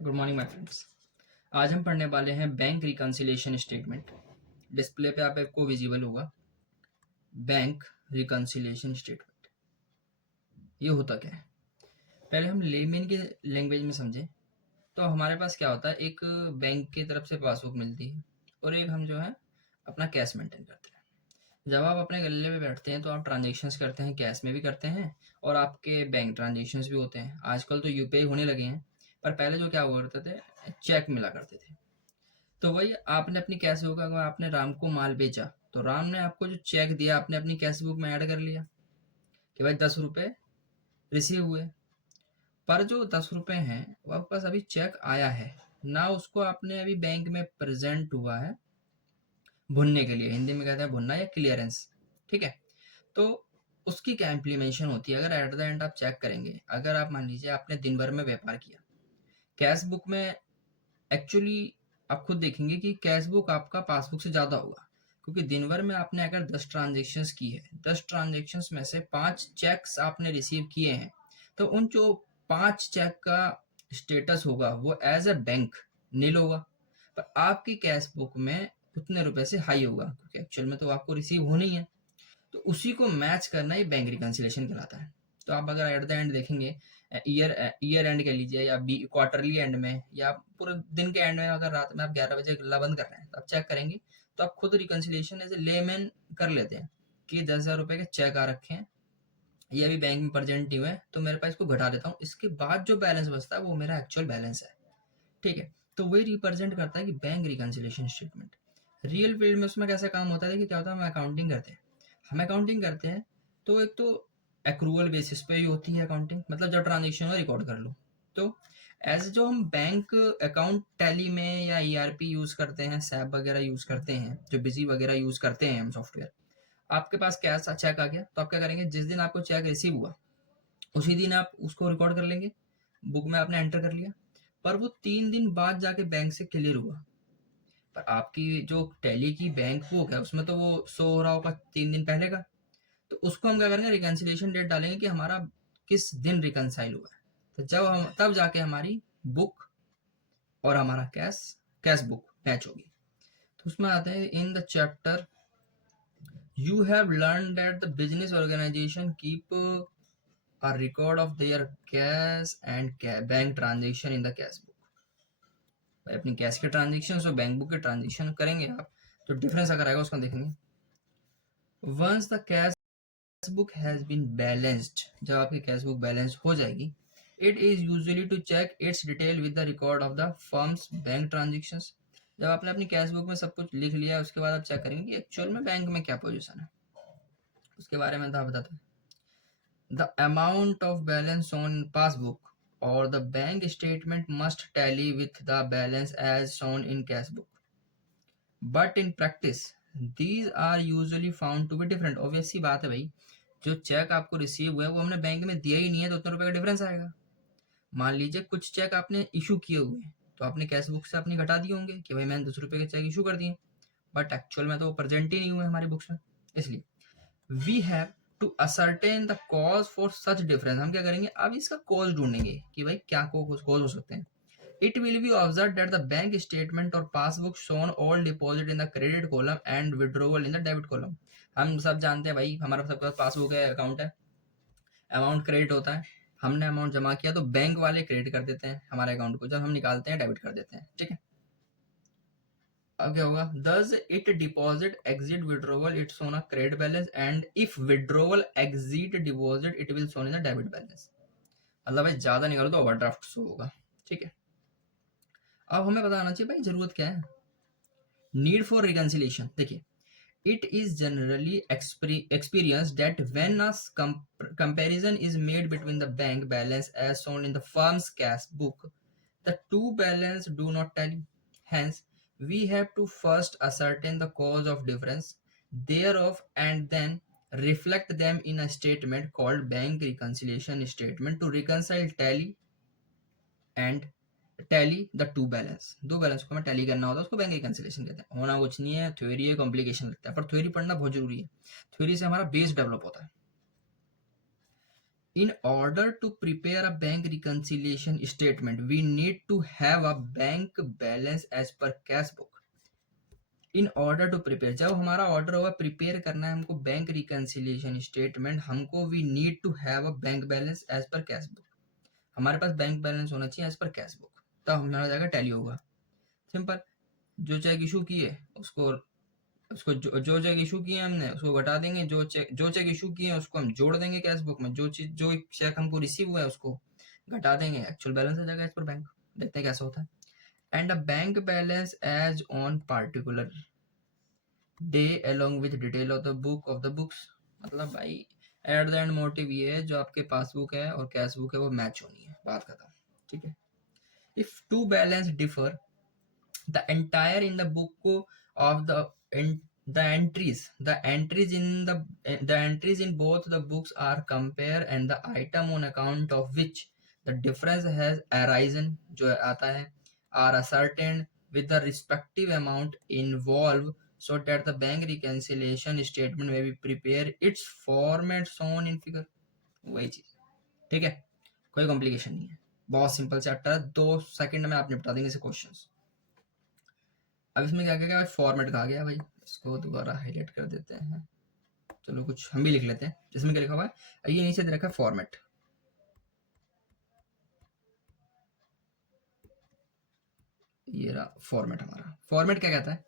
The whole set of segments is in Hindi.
Good morning my friends. आज हम पढ़ने वाले हैं बैंक रिकन्सिलिएशन स्टेटमेंट। डिस्प्ले पे आपको विजिबल होगा बैंक रिकन्सिलिएशन स्टेटमेंट। ये होता क्या है, पहले हम लेमैन की लैंग्वेज में समझें। तो हमारे पास क्या होता है, एक बैंक की तरफ से पासबुक मिलती है और एक हम जो है अपना कैश मेंटेन करते हैं। जब आप अपने गल्ले पे बैठते हैं तो आप ट्रांजेक्शन्स करते हैं, कैश में भी करते हैं और आपके बैंक ट्रांजेक्शन्स भी होते हैं। आजकल तो यूपीआई होने लगे हैं, पर पहले जो क्या हुआ करते थे, चेक मिला करते थे। तो वही आपने अपनी कैश बुक, अगर आपने राम को माल बेचा तो राम ने आपको जो चेक दिया आपने अपनी कैश बुक में ऐड कर लिया कि भाई 10 रुपये रिसीव हुए। पर जो 10 रुपये हैं वो आपके पास अभी चेक आया है ना, उसको आपने अभी बैंक में प्रेजेंट हुआ है भुनने के लिए। हिंदी में कहते हैं भुनना या क्लियरेंस। ठीक है, तो उसकी क्या इम्प्लीमेंटेशन होती है। अगर एट द एंड आप चेक करेंगे, अगर आप मान लीजिए आपने दिन भर में व्यापार किया, कैश बुक में एक्चुअली आप खुद देखेंगे कि कैश बुक आपका पासबुक से ज़्यादा होगा, क्योंकि दिन भर में आपने अगर 10 ट्रांजेक्शन्स की है, 10 ट्रांजेक्शन्स में से 5 चेक्स आपने रिसीव किए हैं, तो उन जो 5 चेक का स्टेटस होगा वो एज अ बैंक नील होगा, पर आपकी कैश बुक में उतने रुपए से हाई होगा, क्योंकि एक्चुअल में तो आपको रिसीव होनी है। तो उसी को मैच करना ही बैंक रिकन्सिलेशन कहलाता है। तो आप अगर एट द एंड देखेंगे, ईयर एंड कह लीजिए या क्वार्टरली एंड में या पूरे दिन के एंड में, अगर रात में आप 11 बजे गल्ला बंद कर रहे हैं तो आप चेक करेंगे तो आप खुद रिकन्सिलेशन एज ए लेमैन कर लेते हैं कि 10,000 रुपये के चेक आ रखे हैं, ये अभी बैंक में प्रेजेंट नहीं हुए हैं, तो मेरे पास इसको घटा देता हूँ, इसके बाद जो बैलेंस बचता है वो मेरा एक्चुअल बैलेंस है। ठीक है, तो वही रिप्रेजेंट करता है कि bank reconciliation statement. Real field में उसमें कैसा काम होता है कि क्या होता है, हम अकाउंटिंग करते हैं। हम अकाउंटिंग करते हैं तो एक तो एक्रूअल बेसिस पे ही होती है अकाउंटिंग, मतलब जब ट्रांजेक्शन हो रिकॉर्ड कर लो। तो एज जो हम बैंक अकाउंट टैली में या ईआरपी यूज करते हैं, सैप वगैरह यूज करते हैं, जो बिजी वगैरह यूज करते हैं हम सॉफ्टवेयर, आपके पास कैश चेक आ गया तो आप क्या करेंगे, जिस दिन आपको चेक रिसीव हुआ उसी दिन आप उसको रिकॉर्ड कर लेंगे, बुक में आपने एंटर कर लिया। पर वो 3 दिन बाद जाके बैंक से क्लियर हुआ, पर आपकी जो टैली की बैंक बुक है उसमें तो वो शो हो रहा होगा 3 दिन पहले का। तो उसको हम क्या करेंगे, रिकन्सिलेशन डेट डालेंगे कि हमारा किस दिन रिकनसाइल हुआ है। तो जब हम तब जाके हमारी बुक और हमारा कैश बुक मैच होगी। तो उसमें आते हैं in the chapter you have learn that the business organisation keep a record of their cash and bank transaction in the cash book. अपनी कैश के ट्रांजेक्शन और बैंक बुक के ट्रांजेक्शन करेंगे आप, तो डिफरेंस अगर आएगा उसका देखेंगे। Once the cash book has been balanced, जब आपकी कैश बुक बैलेंस हो जाएगी, it is usually to check its detail with the record of the firms bank transactions. जब आपने अपनी कैश बुक में सब कुछ लिख लिया, उसके बाद आप चेक करेंगे कि एक्चुअल में बैंक में क्या पोजीशन है, उसके बारे में था बताते हैं। The amount of balance on passbook or the bank statement must tally with the balance as shown in cash book. But in practice, these are usually found to be different. Obvious सी बात है भाई, जो चेक आपको रिसीव हुए वो हमने बैंक में दिया ही नहीं है, तो उतने रुपए का डिफरेंस आएगा। मान लीजिए कुछ चेक आपने इशू किए हुए हैं तो आपने कैश बुक से अपनी घटा दिए होंगे कि भाई मैंने 10 रुपए के चेक इशू कर दिए, बट एक्चुअल में तो वो प्रेजेंट ही नहीं हुए हमारी बुक्स में। इसलिए we have to ascertain the cause for such difference. हम क्या करेंगे, अब इसका कॉज ढूंढेंगे कि भाई क्या कॉज हो सकते हैं। It will be observe that the bank statement और passbook shown all deposit in the credit column and withdrawal in the debit column. हम सब जानते हैं भाई, हमारा सबके पास पासबुक है, अकाउंट है, अमाउंट क्रेडिट होता है, हमने अमाउंट जमा किया तो बैंक वाले क्रेडिट कर देते हैं हमारे अकाउंट को, जब हम निकालते हैं डेबिट कर देते हैं। ठीक है, अब क्या होगा, does it deposit exit withdrawal it shown a credit balance and if withdrawal exceed deposit it will shown in the debit balance। मतलब भाई ज्यादा निकालो तो ओवरड्राफ्ट शो होगा। ठीक है, अब हमें बताना चाहिए भाई जरूरत क्या है। नीड फॉर रिकन्सिलेशन, देखिए, it is generally experienced that when a comparison is made between the bank balance as shown in the firm's cash book, the two balance do not tally. Hence, we have to first ascertain the cause of difference thereof and then reflect them in a statement called bank reconciliation statement to reconcile tally and tally the two balance. दो बैलेंस को हमें टैली करना होता है, उसको बैंक रिकन्सिलेशन कहते हैं। होना कुछ नहीं है, थ्योरी है, कॉम्प्लिकेशन लगता है, पर थ्योरी पढ़ना बहुत जरूरी है। थ्योरी से हमारा बेस डेवलप होता है। In order to prepare a bank reconciliation statement, we need to have a bank balance as per cash book. In order to prepare, जब हमारा ऑर्डर होगा प्रिपेयर करना है हमको बैंक रिकंसिलिएशन स्टेटमेंट, हमको we need to have a bank balance as per cash book. हमारे पास बैंक बैलेंस होना चाहिए एज पर कैश बुक, तब हमारा जाएगा टैली होगा। सिंपल, जो चेक इशू किए उसको जो चेक इशू किए हमने उसको घटा देंगे, जो चेक इशू किए उसको हम जोड़ देंगे कैश बुक में, जो चेक हमको रिसीव हुआ है उसको घटा देंगे, एक्चुअल बैलेंस आ जाएगा एज पर बैंक। देखते हैं कैसा होता है। And a bank balance as on particular day along with detail of the books। मतलब भाई एट द एंड मोटिव ये है, जो आपके पासबुक है और कैश बुक है वो मैच होनी है, बात खत्म। ठीक है। If two balance differ, the entire in the book of the entries in both the books are compare, and the item on account of which the difference has arisen, जो आता है, are ascertained with the respective amount involved, so that the bank reconciliation statement may be prepared its format shown in figure। वही चीज। ठीक है, कोई कॉम्प्लिकेशन नहीं है, बहुत सिंपल चैप्टर है, 2 सेकंड में आप निपटा देंगे इसे क्वेश्चंस। अब इसमें क्या क्या फॉर्मेट कहा गया भाई, इसको दोबारा हाईलाइट कर देते हैं। चलो कुछ हम भी लिख लेते हैं। इसमें क्या लिखा हुआ है, ये नीचे दे रखा है फॉर्मेट, ये रहा फॉर्मेट हमारा। फॉर्मेट क्या कहता है,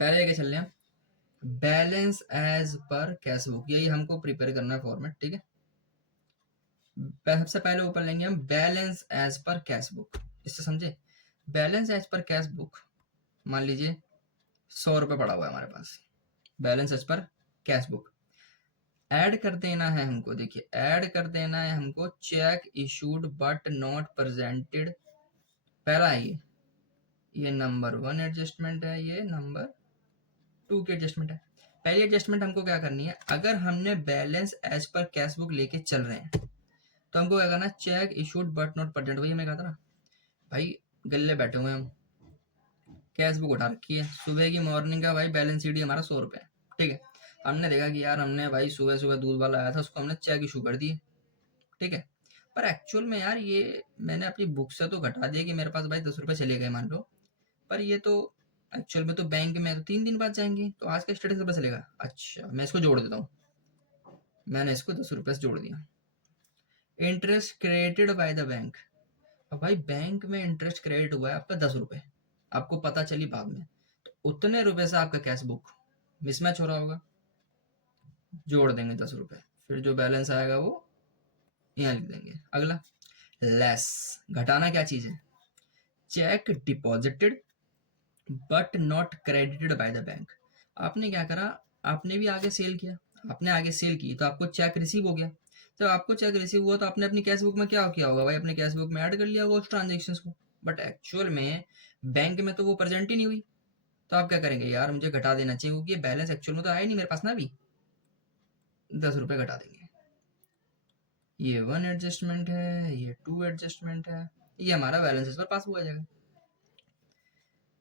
पहले लेके चल रहे हैं balance as per cash book, यही हमको प्रिपेयर करना है फॉर्मेट। ठीक है, सबसे पहले ऊपर लेंगे हम balance as per cash book. इससे समझे, balance as per cash book, मान लीजिए 100 रुपये पड़ा हुआ है हमारे पास, balance as per cash book. Add कर देना है हमको, देखिए ऐड कर देना है हमको check issued but not presented. पहला है ये नंबर 1 एडजस्टमेंट है, ये नंबर 2 की एडजस्टमेंट है। पहली एडजस्टमेंट हमको क्या करनी है, अगर हमने balance as per cash book लेके चल रहे हैं तो हमको क्या करना है, cheque issued but not present. वही मैं कहा था ना भाई, गले बैठे हुए हम, कैश बुक उठा रखी है, सुबह की मॉर्निंग का भाई बैलेंस शीट हमारा 100 रुपये। ठीक है, हमने देखा कि यार हमने भाई सुबह सुबह दूध वाला आया था उसको हमने चेक इशू कर दिए। ठीक है, पर एक्चुअल में यार ये मैंने अपनी बुक से तो घटा दिया कि मेरे पास भाई 10 रुपये चले गए मान लो, पर ये तो एक्चुअल में तो बैंक में तो 3 दिन बाद जाएंगे, तो आज का स्टेटस रुपये चलेगा। अच्छा मैं इसको जोड़ देता हूँ, मैंने इसको 10 रुपये से जोड़ दिया। Interest credited by the bank, अब भाई बैंक में इंटरेस्ट क्रेडिट हुआ है आपका 10 रुपये, आपको पता चली बाद में, तो उतने रुपए से आपका कैश बुक मिसमैच हो रहा होगा, जोड़ देंगे 10 रुपये, फिर जो बैलेंस आएगा वो यहाँ लिख देंगे। अगला लेस, घटाना क्या चीज है, check deposited but not credited by the bank. आपने क्या करा, आपने भी आगे सेल किया, आपने आगे सेल की तो आपको चेक रिसीव हो गया, जब आपको चेक रिसीव हुआ तो आपने अपनी कैश बुक में क्या किया होगा भाई, अपने कैश बुक में ऐड कर लिया होगा उस ट्रांजेक्शन को, बट एक्चुअल में बैंक में तो वो प्रेजेंट ही नहीं हुई, तो आप क्या करेंगे, यार मुझे घटा देना चाहिए क्योंकि ये बैलेंस एक्चुअल में तो आया नहीं मेरे पास ना, अभी 10 रुपये घटा देंगे। ये 1 एडजस्टमेंट है, ये 2 एडजस्टमेंट है, ये हमारा बैलेंस इस पर पास हुआ जाएगा।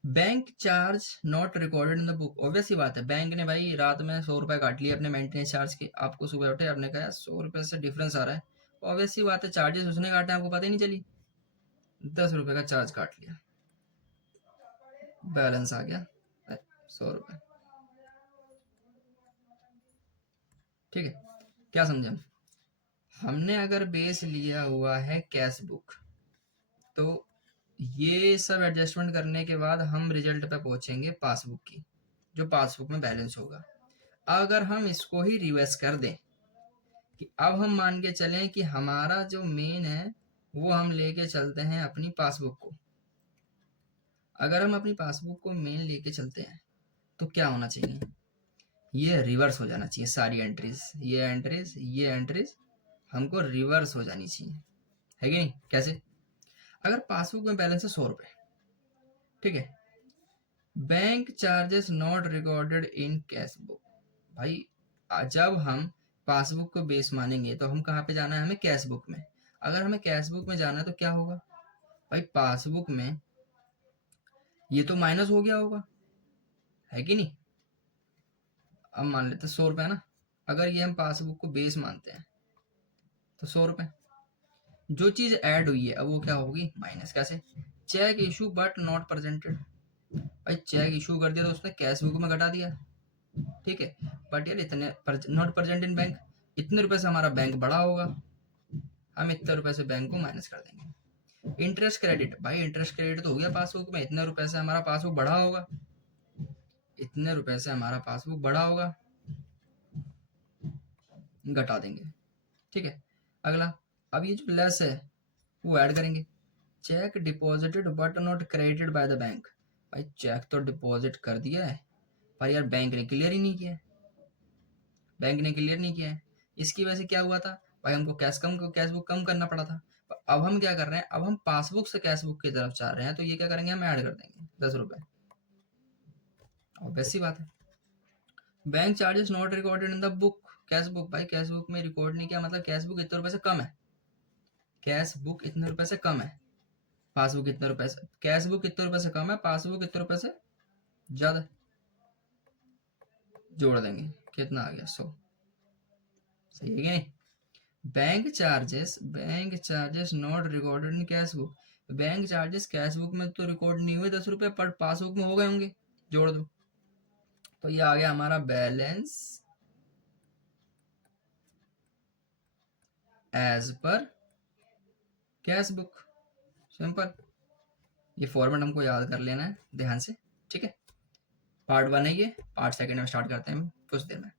Bank charge not recorded in the book, obvious ही बात है, बैंक ने भाई रात में 100 रुपये काट लिए अपने मेंटेनेंस चार्ज के, आपको सुबह उठे आपने कहा 100 रुपये से डिफरेंस आ रहा है, ऑब्वियस ही बात है चार्जेस उसने काटे आपको पता ही नहीं चली, 10 रुपये का चार्ज काट लिया, बैलेंस आ गया 100 रुपये। ठीक है, क्या समझे हमने अगर बेस लिया हुआ है कैश बुक, तो ये सब एडजस्टमेंट करने के बाद हम रिजल्ट पे पहुंचेंगे पासबुक की, जो पासबुक में बैलेंस होगा। अगर हम इसको ही रिवर्स कर दें कि अब हम मान के चलें कि हमारा जो मेन है वो हम लेके चलते हैं अपनी पासबुक को, अगर हम अपनी पासबुक को मेन लेके चलते हैं तो क्या होना चाहिए, ये रिवर्स हो जाना चाहिए सारी एंट्रीज, ये एंट्रीज ये एंट्रीज हमको रिवर्स हो जानी चाहिए, है कि नहीं। कैसे, अगर पासबुक में बैलेंस है 100 रुपये, ठीक है, bank charges not recorded in cash book, भाई जब हम पासबुक को बेस मानेंगे तो हम कहाँ पे जाना है, हमें कैश बुक में। अगर हमें कैश बुक में जाना है तो क्या होगा भाई, पासबुक में ये तो माइनस हो गया होगा, है कि नहीं। अब मान लेते 100 रुपये ना, अगर ये हम पासबुक को बेस मानते हैं तो 100 रुपये। जो चीज ऐड हुई है अब वो क्या होगी, माइनस। कैसे, cheque issue but not presented. भाई चेक इशू कर दिया तो उसने कैश बुक में घटा दिया, ठीक है, बट यार इतने नॉट प्रेजेंट इन बैंक, इतने रुपए से हमारा बैंक बड़ा होगा, हम इतने रुपए से बैंक को माइनस कर देंगे। इंटरेस्ट क्रेडिट, भाई इंटरेस्ट क्रेडिट तो हो गया पासबुक में, इतने रुपए से हमारा पासबुक बढ़ा होगा, इतने रुपए से हमारा पासबुक बढ़ा होगा, घटा देंगे, ठीक है। अगला, अब ये जो लेस है वो ऐड करेंगे। Check deposited but not credited by the bank. भाई चेक तो डिपॉजिट कर दिया है पर यार बैंक ने क्लियर ही नहीं किया है, बैंक ने क्लियर नहीं किया है। इसकी वजह से क्या हुआ था भाई, हमको कैश बुक कम करना पड़ा था। अब हम क्या कर रहे हैं, अब हम पासबुक से कैश बुक की तरफ जा रहे हैं, तो ये क्या करेंगे, हम ऐड कर देंगे 10 रुपए। ऑब्वियस सी बात है। Bank charges not recorded in the book, cash book, भाई कैश बुक में रिकॉर्ड नहीं किया, मतलब कैश बुक इतने रुपए से कम है, कैश बुक इतने रुपए से कम है, पासबुक इतने रुपए से, कैश बुक कितने रुपए से कम है, पासबुक कितने रुपए से ज्यादा, जोड़ देंगे, कितना आ गया 100। सही है कि नहीं। Bank charges not recorded in cash book, bank charges cash book में तो रिकॉर्ड नहीं हुए 10 रुपए, पर पासबुक में हो गए होंगे, जोड़ दो। तो ये आ गया हमारा balance as per cash book. Simple, ये फॉर्मेट हमको याद कर लेना है ध्यान से, ठीक है। पार्ट 1 है ये, पार्ट 2 में स्टार्ट करते हैं कुछ देर में।